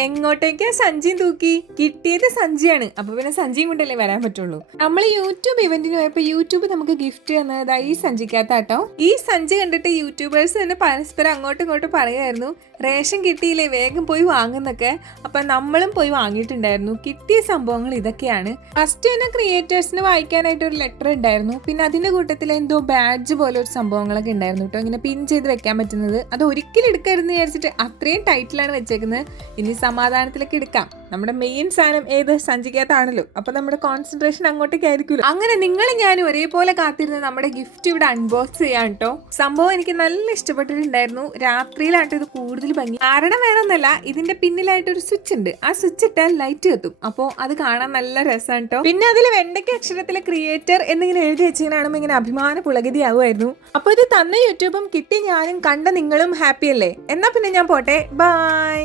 എങ്ങോട്ടേക്കാ സഞ്ചിയും തൂക്കി? കിട്ടിയത് സഞ്ചിയാണ്. അപ്പൊ പിന്നെ സഞ്ചിയും കൊണ്ടല്ലേ വരാൻ പറ്റുള്ളൂ. നമ്മൾ യൂട്യൂബ് ഇവന്റിന് പോയപ്പോ യൂട്യൂബ് നമുക്ക് ഗിഫ്റ്റ് തന്നത് ഈ സഞ്ചിക്കകത്താട്ടോ. ഈ സഞ്ചി കണ്ടിട്ട് യൂട്യൂബേഴ്സ് തന്നെ പരസ്പരം അങ്ങോട്ടും ഇങ്ങോട്ടും പറയായിരുന്നു, റേഷൻ കിട്ടിയില്ലേ വേഗം പോയി വാങ്ങുന്നൊക്കെ. അപ്പൊ നമ്മളും പോയി വാങ്ങിയിട്ടുണ്ടായിരുന്നു. കിട്ടിയ സംഭവങ്ങൾ ഇതൊക്കെയാണ്. ഫസ്റ്റ് തന്നെ ക്രിയേറ്റേഴ്സിന് വായിക്കാനായിട്ട് ഒരു ലെറ്റർ ഉണ്ടായിരുന്നു. പിന്നെ അതിന്റെ കൂട്ടത്തിൽ എന്തോ ബാഡ്ജ് പോലെ ഒരു സംഭവങ്ങളൊക്കെ ഉണ്ടായിരുന്നു കേട്ടോ, ഇങ്ങനെ പിൻ ചെയ്ത് വെക്കാൻ പറ്റുന്നത്. അത് ഒരിക്കലും എടുക്കരുതെന്ന് വിചാരിച്ചിട്ട് അത്രയും ടൈറ്റിലാണ് വെച്ചേക്കുന്നത്. ഇനി സമാധാനത്തിലൊക്കെ എടുക്കാം. നമ്മുടെ മെയിൻ സാധനം ഏത് സഞ്ചിക്കകത്താണല്ലോ, അപ്പൊ നമ്മുടെ കോൺസെൻട്രേഷൻ അങ്ങോട്ടേക്ക് ആയിരിക്കുമല്ലോ. അങ്ങനെ നിങ്ങൾ ഞാനും ഒരേപോലെ കാത്തിരുന്ന് നമ്മുടെ ഗിഫ്റ്റ് ഇവിടെ അൺബോക്സ് ചെയ്യാൻ കേട്ടോ. സംഭവം എനിക്ക് നല്ല ഇഷ്ടപ്പെട്ടിട്ടുണ്ടായിരുന്നു. രാത്രിയിലായിട്ട് ഇത് കൂടുതൽ ഭംഗി. കാരണം വേറെ ഒന്നല്ല, ഇതിന്റെ പിന്നിലായിട്ട് ഒരു സ്വിച്ച് ഉണ്ട്. ആ സ്വിച്ച് ഇട്ടാൽ ലൈറ്റ് കത്തും. അപ്പോൾ അത് കാണാൻ നല്ല രസമാണ് കേട്ടോ. പിന്നെ അതിൽ വെണ്ടയ്ക്ക അക്ഷരത്തിലെ ക്രിയേറ്റർ എന്നിങ്ങനെ എഴുതി വെച്ചതിനാണ് ഇങ്ങനെ അഭിമാന പുളകതിയാവുമായിരുന്നു. അപ്പൊ ഇത് തന്ന യൂട്യൂബും കിട്ടി ഞാനും കണ്ട നിങ്ങളും ഹാപ്പി അല്ലേ? എന്നാ പിന്നെ ഞാൻ പോട്ടെ, ബൈ.